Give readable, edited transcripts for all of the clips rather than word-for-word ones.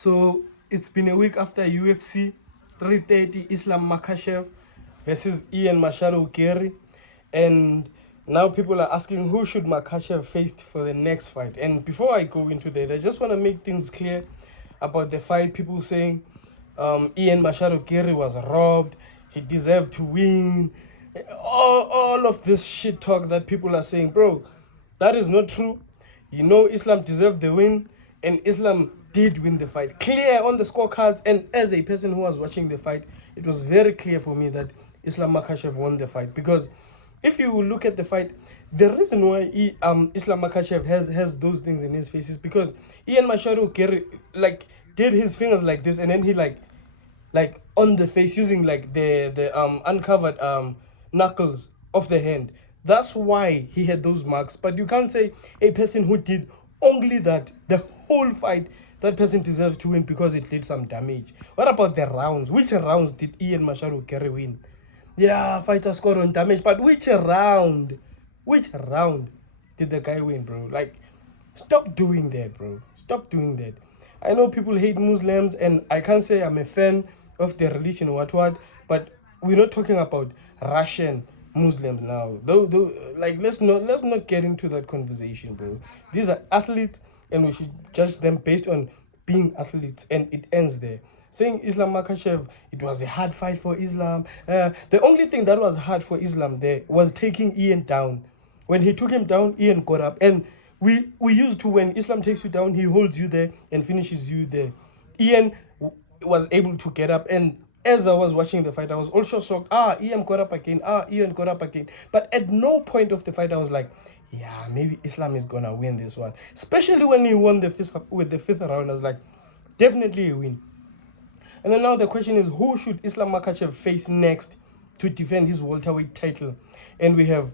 So it's been a week after UFC 330 Islam Makhachev versus Ian Machado Gary, and now people are asking who should Makhachev face for the next fight. And before I go into that, I just want to make things clear about the fight. People saying Ian Machado Gary was robbed, he deserved to win. All of this shit talk that people are saying, bro, that is not true. You know, Islam deserved the win, and Islam did win the fight. Clear on the scorecards, and as a person who was watching the fight, it was very clear for me that Islam Makhachev won the fight. Because if you look at the fight, the reason why Islam Makhachev has those things in his face is because Ian Machado did his fingers like this, and then he like on the face using like the uncovered knuckles of the hand. That's why he had those marks. But you can't say a person who did only that the whole fight, that person deserves to win because it did some damage. What about the rounds? Which rounds did Ian Machado Gary win? Yeah, fighter scored on damage, but which round? Which round did the guy win, bro? Like, stop doing that, bro. Stop doing that. I know people hate Muslims, and I can't say I'm a fan of their religion or what, but we're not talking about Russian Muslims now. Though, like, let's not get into that conversation, bro. These are athletes, and we should judge them based on being athletes, and it ends there. Saying Islam Makhachev, it was a hard fight for Islam. The only thing that was hard for Islam there was taking Ian down. When he took him down, Ian got up, and we used to, when Islam takes you down, he holds you there and finishes you there. Ian was able to get up, and as I was watching the fight, I was also shocked. Ian got up again. Ian got up again. But at no point of the fight, I was like, yeah, maybe Islam is gonna win this one. Especially when he won the fifth round, I was like, definitely a win. And then now the question is, who should Islam Makhachev face next to defend his welterweight title? And we have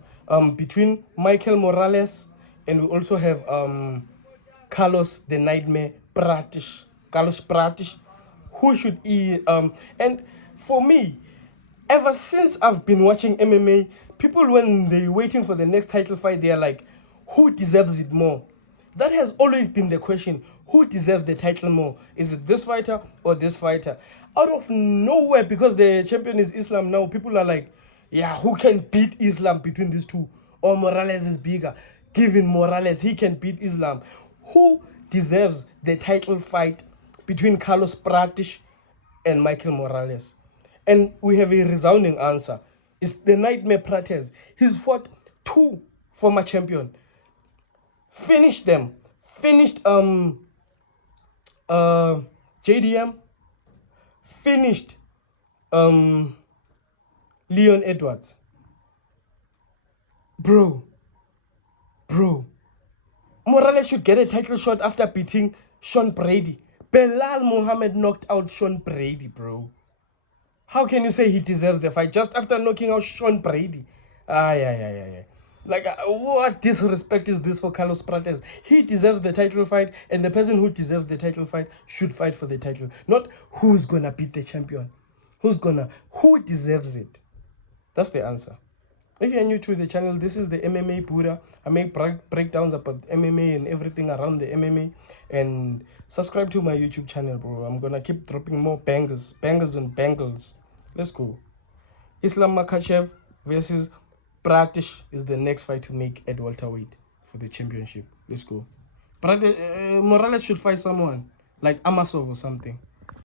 between Michael Morales, and we also have Carlos the Nightmare Pratis. Carlos Pratis. Who should he and for me, ever since I've been watching MMA, people, when they're waiting for the next title fight, they're like, who deserves it more? That has always been the question. Who deserves the title more? Is it this fighter or this fighter? Out of nowhere, because the champion is Islam now, people are like, yeah, who can beat Islam between these two? Or Morales is bigger. Given Morales, he can beat Islam. Who deserves the title fight between Carlos Pratis and Michael Morales? And we have a resounding answer. It's the Nightmare Pratis. He's fought two former champions. Finished them. Finished JDM. Finished Leon Edwards. Bro. Morales should get a title shot after beating Sean Brady. Belal Muhammad knocked out Sean Brady, bro. How can you say he deserves the fight just after knocking out Sean Brady? Yeah. Like, what disrespect is this for Carlos Pratis? He deserves the title fight, and the person who deserves the title fight should fight for the title. Not who's gonna beat the champion. Who deserves it? That's the answer. If you're new to the channel, this is the MMA Buddha. I make breakdowns about MMA and everything around the MMA. And subscribe to my YouTube channel, bro. I'm gonna keep dropping more bangers and bangles. Let's go. Islam Makhachev versus Pratis is the next fight to make at welterweight for the championship. Let's go. Morales should fight someone like Amasov or something.